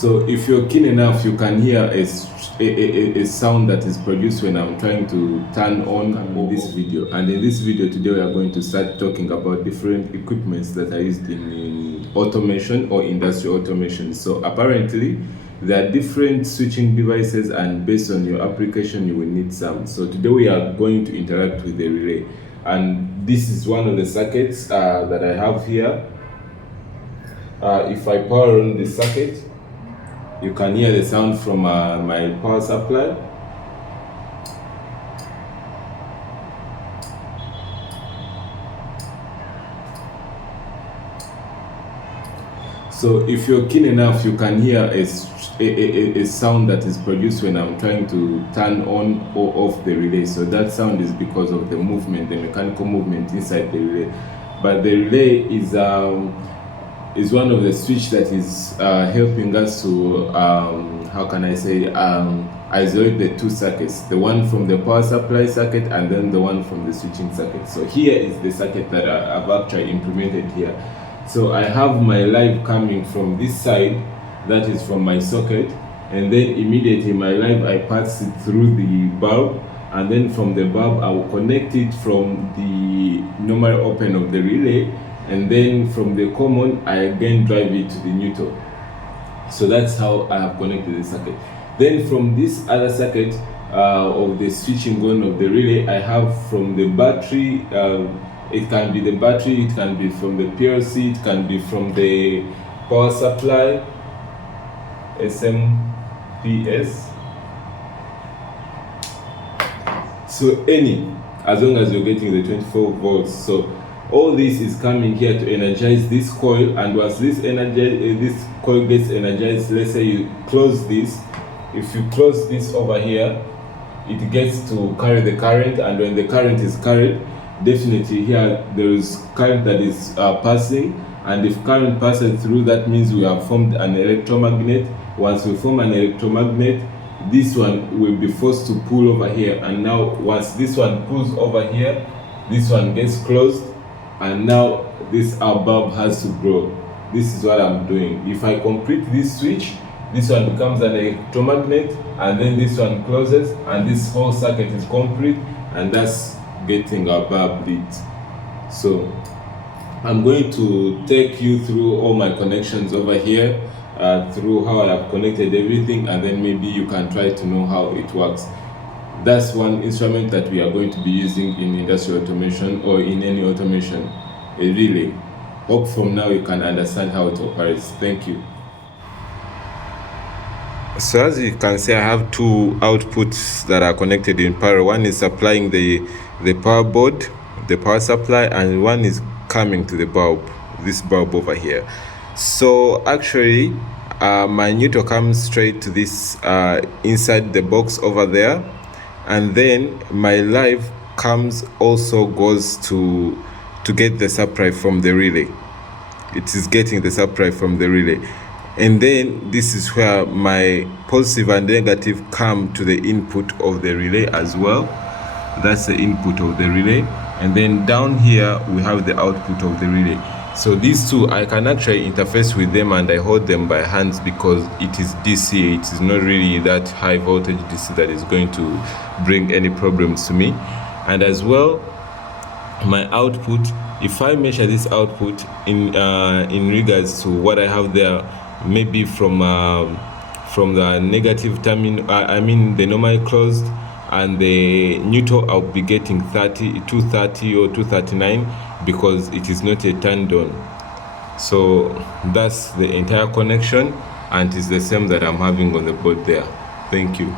So if you're keen enough, you can hear a sound that is produced when I'm trying to turn on this video. And in this video today, we are going to start talking about different equipments that are used in automation or industrial automation. So apparently, there are different switching devices, and based on your application, you will need some. So today we are going to interact with the relay. And this is one of the circuits that I have here. If I power on the circuit, you can hear the sound from my power supply. So if you're keen enough, you can hear a sound that is produced when I'm trying to turn on or off the relay. So that sound is because of the movement, the mechanical movement inside the relay. But the relay is one of the switch that is helping us to isolate the two circuits, the one from the power supply circuit and then the one from the switching circuit. So here is the circuit that I've actually implemented here. So I have my live coming from this side, that is from my socket, and then immediately my live I pass it through the bulb, and then from the bulb I will connect it from the normal open of the relay, and then from the common I again drive it to the neutral. So that's how I have connected the circuit. Then from this other circuit of the switching on of the relay, I have from the battery, it can be the battery, it can be from the PLC, it can be from the power supply, SMPS. So any, as long as you're getting the 24 volts. So all this is coming here to energize this coil, and once this coil gets energized, let's say you close this. If you close this over here, it gets to carry the current, and when the current is carried, definitely here there is current that is passing, and if current passes through, that means we have formed an electromagnet. Once we form an electromagnet, this one will be forced to pull over here, and now once this one pulls over here, this one gets closed, and now this bulb has to grow. This is what I'm doing. If I complete this switch, this one becomes an electromagnet, and then this one closes, and this whole circuit is complete, and that's getting our bulb lit. So I'm going to take you through all my connections over here, through how I have connected everything, and then maybe you can try to know how it works. That's one instrument that we are going to be using in industrial automation or in any automation, a relay. Hope from now you can understand how it operates. Thank you. So as you can see, I have two outputs that are connected in parallel. One is supplying the power board, the power supply, and one is coming to the bulb, this bulb over here. So actually, my neutral comes straight to this inside the box over there, and then my live goes to get the supply from the relay. It is getting the supply from the relay, and then this is where my positive and negative come to the input of the relay as well. That's the input of the relay, and then down here we have the output of the relay. So these two, I can actually interface with them, and I hold them by hands because it is DC. It is not really that high voltage DC that is going to bring any problems to me. And as well, my output, if I measure this output in regards to what I have there, maybe from the negative terminal, the normal closed, and the neutral, I'll be getting 230 or 239 because it is not a turned on. So that's the entire connection, and it's the same that I'm having on the board there. Thank you.